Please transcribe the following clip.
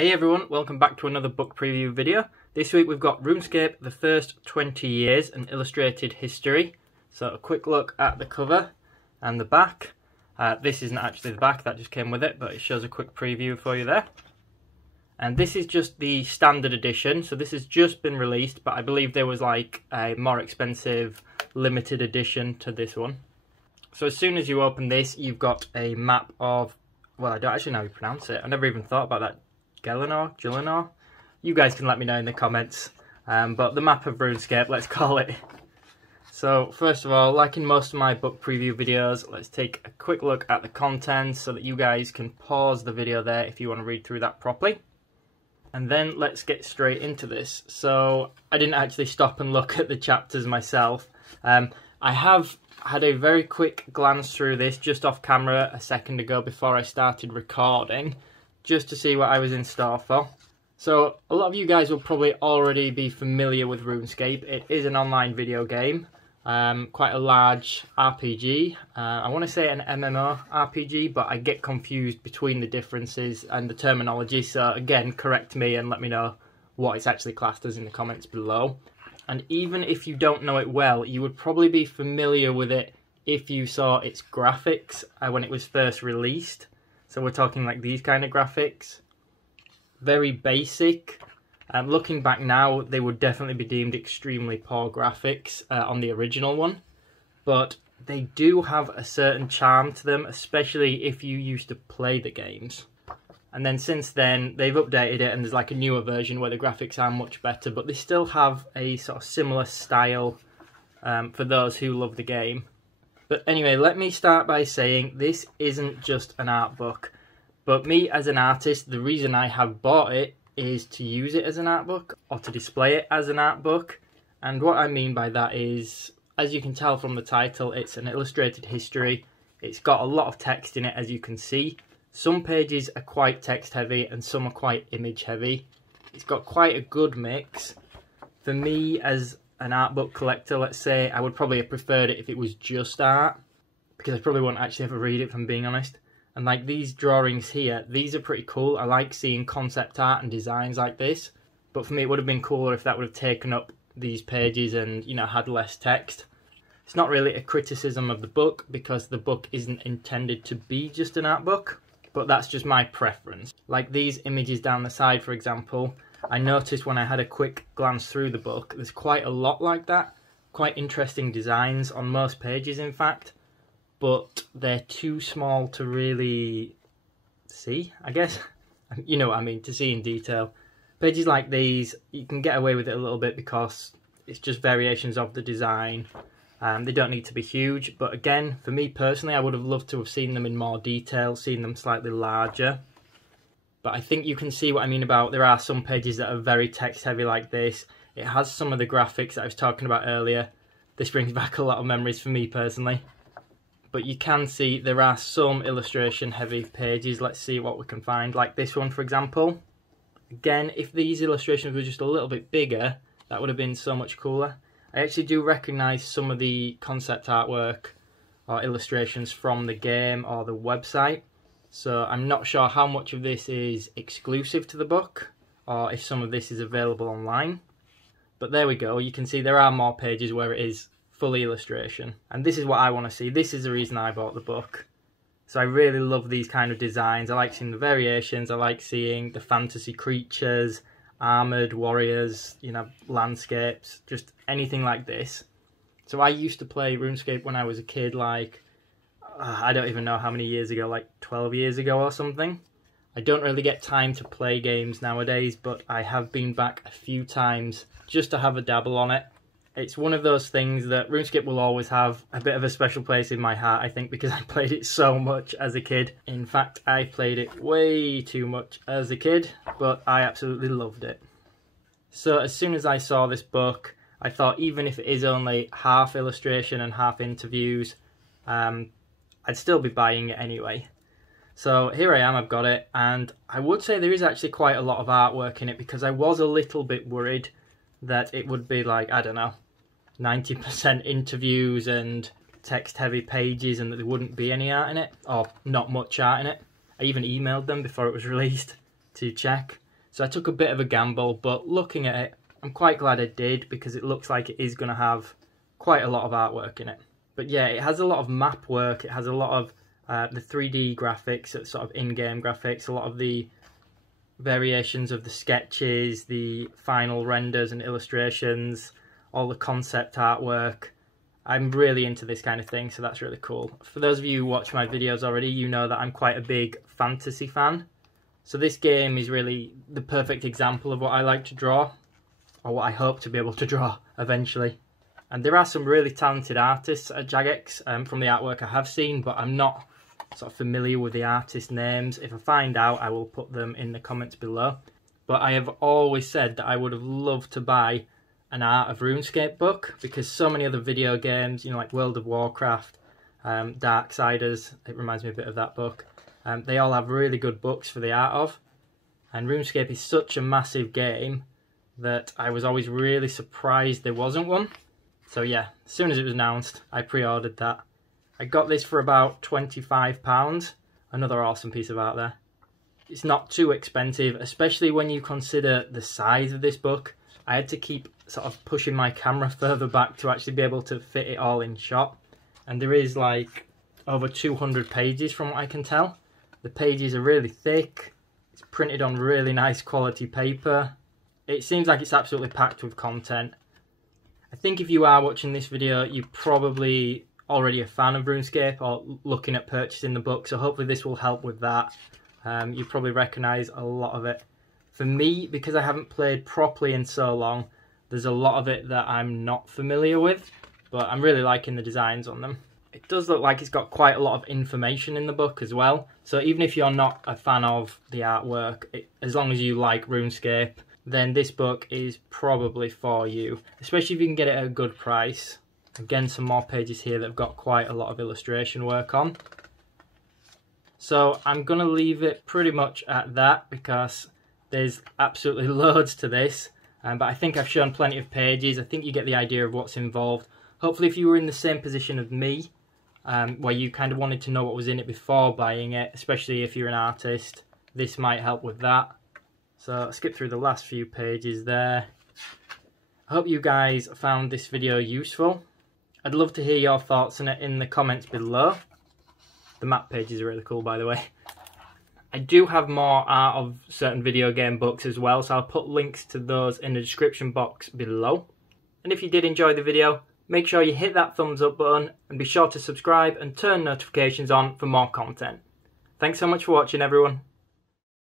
Hey everyone, welcome back to another book preview video. This week we've got RuneScape, the first 20 years, an illustrated history. So a quick look at the cover and the back. This isn't actually the back, that just came with it, but it shows a quick preview for you there. And this is just the standard edition, so this has just been released, but I believe there was like a more expensive limited edition to this one. So as soon as you open this, you've got a map of, well, I don't actually know how you pronounce it. I never even thought about that. Gielinor? You guys can let me know in the comments. But the map of RuneScape, let's call it. So first of all, like in most of my book preview videos, let's take a quick look at the contents so that you guys can pause the video there if you want to read through that properly. And then let's get straight into this. So I didn't actually stop and look at the chapters myself. I have had a very quick glance through this just off camera a second ago before I started recording, just to see what I was in store for. So a lot of you guys will probably already be familiar with RuneScape. It is an online video game, quite a large RPG. I want to say an MMO RPG, but I get confused between the differences and the terminology. So again, correct me and let me know what it's actually classed as in the comments below. And even if you don't know it well, you would probably be familiar with it if you saw its graphics when it was first released. So we're talking like these kind of graphics. Very basic. Looking back now, they would definitely be deemed extremely poor graphics on the original one. But they do have a certain charm to them, especially if you used to play the games. And then since then, they've updated it and there's like a newer version where the graphics are much better. But they still have a sort of similar style for those who love the game. But anyway, let me start by saying this isn't just an art book. But me as an artist, the reason I have bought it is to use it as an art book or to display it as an art book. And what I mean by that is, as you can tell from the title, it's an illustrated history. It's got a lot of text in it, as you can see. Some pages are quite text heavy and some are quite image heavy. It's got quite a good mix. For me as an art book collector, let's say, I would probably have preferred it if it was just art, because I probably won't actually ever read it if I'm being honest. And like these drawings here, these are pretty cool. I like seeing concept art and designs like this, but for me it would have been cooler if that would have taken up these pages and, you know, had less text. It's not really a criticism of the book because the book isn't intended to be just an art book, but that's just my preference. Like these images down the side, for example, I noticed when I had a quick glance through the book, there's quite a lot like that. Quite interesting designs on most pages, in fact. But they're too small to really see, I guess. You know what I mean, to see in detail. Pages like these, you can get away with it a little bit because it's just variations of the design. They don't need to be huge. But again, for me personally, I would have loved to have seen them in more detail, seen them slightly larger. But I think you can see what I mean about there are some pages that are very text heavy like this. It has some of the graphics that I was talking about earlier. This brings back a lot of memories for me personally. But you can see there are some illustration heavy pages. Let's see what we can find. Like this one, for example. Again, if these illustrations were just a little bit bigger, that would have been so much cooler. I actually do recognise some of the concept artwork or illustrations from the game or the website. So I'm not sure how much of this is exclusive to the book or if some of this is available online. But there we go, you can see there are more pages where it is fully illustration. And this is what I want to see. This is the reason I bought the book. So I really love these kind of designs. I like seeing the variations. I like seeing the fantasy creatures, armoured warriors, you know, landscapes, just anything like this. So I used to play RuneScape when I was a kid, like, I don't even know how many years ago, like 12 years ago or something. I don't really get time to play games nowadays, but I have been back a few times just to have a dabble on it. It's one of those things that RuneScape will always have a bit of a special place in my heart, I think, because I played it so much as a kid. In fact, I played it way too much as a kid, but I absolutely loved it. So as soon as I saw this book, I thought even if it is only half illustration and half interviews, I'd still be buying it anyway. So here I am, I've got it, and I would say there is actually quite a lot of artwork in it because I was a little bit worried that it would be like, I don't know, 90% interviews and text heavy pages and that there wouldn't be any art in it, or not much art in it. I even emailed them before it was released to check. So I took a bit of a gamble, but looking at it, I'm quite glad I did, because it looks like it is going to have quite a lot of artwork in it. But yeah, it has a lot of map work, it has a lot of the 3D graphics, sort of in-game graphics, a lot of the variations of the sketches, the final renders and illustrations, all the concept artwork. I'm really into this kind of thing, so that's really cool. For those of you who watch my videos already, you know that I'm quite a big fantasy fan. So this game is really the perfect example of what I like to draw, or what I hope to be able to draw eventually. And there are some really talented artists at Jagex from the artwork I have seen, but I'm not sort of familiar with the artist names. If I find out, I will put them in the comments below. But I have always said that I would have loved to buy an Art of RuneScape book, because so many other video games, you know, like World of Warcraft, Darksiders, it reminds me a bit of that book, they all have really good books for the art of. And RuneScape is such a massive game that I was always really surprised there wasn't one. So yeah, as soon as it was announced, I pre-ordered that. I got this for about £25, another awesome piece of art there. It's not too expensive, especially when you consider the size of this book. I had to keep sort of pushing my camera further back to actually be able to fit it all in shot. And there is like over 200 pages from what I can tell. The pages are really thick, it's printed on really nice quality paper. It seems like it's absolutely packed with content. I think if you are watching this video, you're probably already a fan of RuneScape or looking at purchasing the book, so hopefully this will help with that. You probably recognise a lot of it. For me, because I haven't played properly in so long, there's a lot of it that I'm not familiar with, but I'm really liking the designs on them. It does look like it's got quite a lot of information in the book as well, so even if you're not a fan of the artwork, as long as you like RuneScape, then this book is probably for you, especially if you can get it at a good price. Again, some more pages here that have got quite a lot of illustration work on. So I'm going to leave it pretty much at that, because there's absolutely loads to this, but I think I've shown plenty of pages. I think you get the idea of what's involved. Hopefully if you were in the same position as me, where you kind of wanted to know what was in it before buying it, especially if you're an artist, this might help with that. So I'll skip through the last few pages there. I hope you guys found this video useful. I'd love to hear your thoughts on it in the comments below. The map pages are really cool, by the way. I do have more art of certain video game books as well, so I'll put links to those in the description box below. And if you did enjoy the video, make sure you hit that thumbs up button and be sure to subscribe and turn notifications on for more content. Thanks so much for watching, everyone.